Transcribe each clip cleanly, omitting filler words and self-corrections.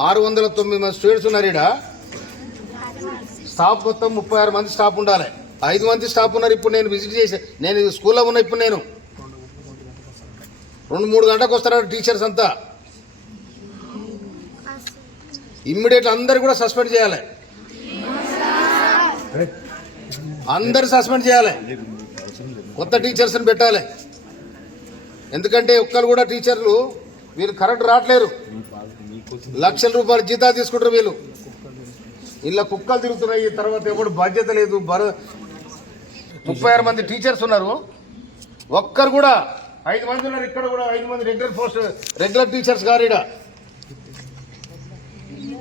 609 మంది స్టూడెంట్స్ ఉన్నారు ఇక్కడ. స్టాఫ్ మొత్తం 36 మంది స్టాఫ్ ఉండాలి. 5 మంది స్టాఫ్ ఉన్నారు. ఇప్పుడు నేను విజిట్ చేసి నేను స్కూల్లో ఉన్నా. ఇప్పుడు నేను 2-3 గంటలకు వస్తారు టీచర్స్ అంతా. ఇమ్మీడియట్ అందరు కూడా సస్పెండ్ చేయాలి. అందరు సస్పెండ్ చేయాలి. కొత్త టీచర్స్ని పెట్టాలి. ఎందుకంటే ఒక్కరు కూడా టీచర్లు వీళ్ళు కరెక్ట్ రావట్లేరు. లక్షల రూపాయలు జీతాలు తీసుకుంటారు వీళ్ళు. ఇలా కుక్కలు తిరుగుతున్నాయి. తర్వాత ఎప్పుడు బాధ్యత లేదు. 36 మంది టీచర్స్ ఉన్నారు. ఒక్కరు కూడా 5 మంది ఉన్నారు. ఇక్కడ కూడా 5 మంది రెగ్యులర్ టీచర్స్ గారు. ఇక్కడ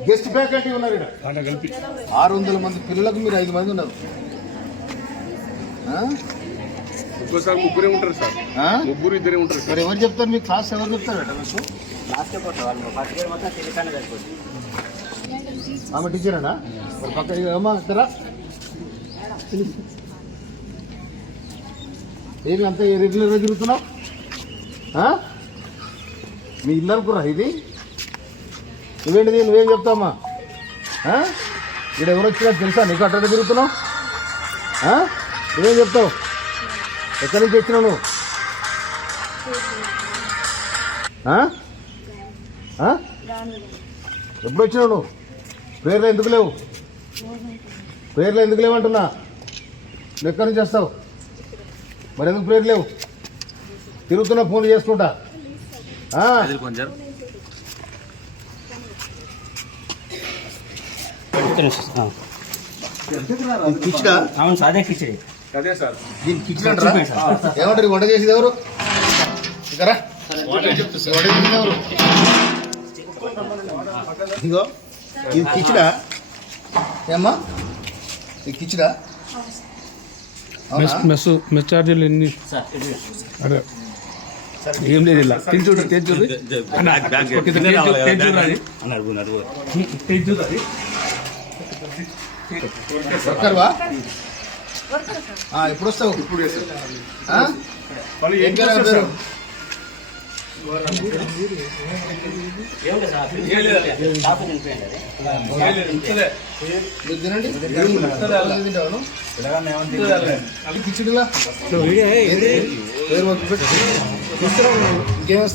గెస్ట్ ఫ్యాకల్టీ ఉన్నారు. ఇక్కడ 600 మంది పిల్లలకు మీరు 5 మంది ఉన్నారు. ఒక్కోసారి ముగ్గురే ఉంటారు సార్. ముగ్గురు ఇద్దరే ఉంటారు సార్. ఎవరు చెప్తారు? మీకు క్లాస్ ఎవరు చెప్తారు? ఆమె టీచరేనా? పక్క అమ్మా ఇస్తారా? ఏమి అంతా రెగ్యులర్గా తిరుగుతున్నావు? మీ ఇల్లు అనుకురా ఇది? నువ్వేంటిది? నువ్వేం చెప్తావమ్మా? ఇక్కడ ఎవరు వచ్చినా తెలుసా నీకు? అట్లా తిరుగుతున్నావు? నువ్వేం చెప్తావు? ఎక్కడి నుంచి వచ్చినావు నువ్వు? ఎప్పుడు వచ్చినావు నువ్వు? పేర్లు ఎందుకు లేవు? పేర్లు ఎందుకు లేవంటున్నా? నువ్వు ఎక్కడి నుంచి వస్తావు? మరి ఎందుకు పేర్లు లేవు? తిరుగుతున్నా ఫోన్ చేసుకుంటా. కిచడా? అవును సార్, అదే కిచడి. అదే సార్. దీన్ని కిచడి అంటారా? ఏమంటారు? వంట చేసేది ఎవరు? ఇకరా వంట చేసేది ఎవరు? ఇగో ఇది కిచడా ఏమ్మా? ఇది కిచడా? మెస్ ఛార్జీలు ఎన్ని? అదే ఏం లేదు. ఇలా తెంచుడు ఎప్పుడు వస్తావు? ఇప్పుడు ఏం పేరు? పేరు తినండి. కిచడిలా పేరు ఇంకేం